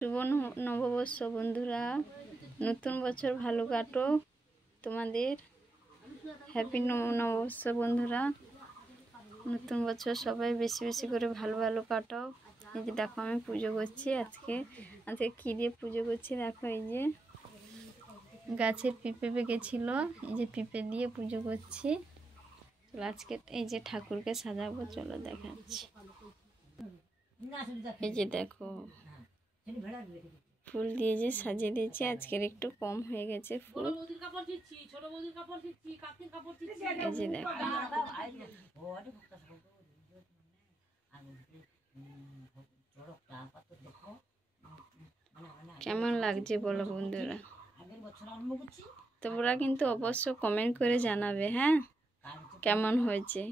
শুভ নববর্ষ বন্ধুরা, নতুন বছর ভালো কাটো। তোমাদের হ্যাপি নববর্ষ বন্ধুরা। নতুন বছর সবাই বেশি বেশি করে ভালো ভালো কাটাও। এই যে দেখো আমি পুজো করছি আজকে কী দিয়ে পুজো করছি দেখো। এই যে গাছের পিঁপে পেকেছিল, এই যে পিঁপে দিয়ে পুজো করছি। আজকে এই যে ঠাকুরকে সাজাবো, চলো দেখাচ্ছি। এই যে দেখো ফুল দিয়ে যে সাজিয়ে দিয়েছি, আজকের একটু কম হয়ে গেছে ফুল। এই যে দেখো কেমন লাগছে বলো বন্ধুরা। তোমরা কিন্তু অবশ্য কমেন্ট করে জানাবে, হ্যাঁ, কেমন হয়েছে।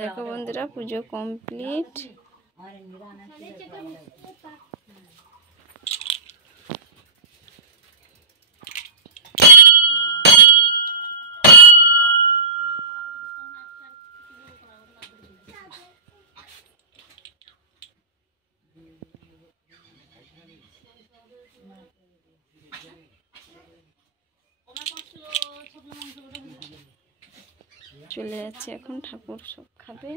দেখো বন্ধুরা পুজো কমপ্লিট। চলে যাচ্ছে এখন, ঠাকুর সব খাবে।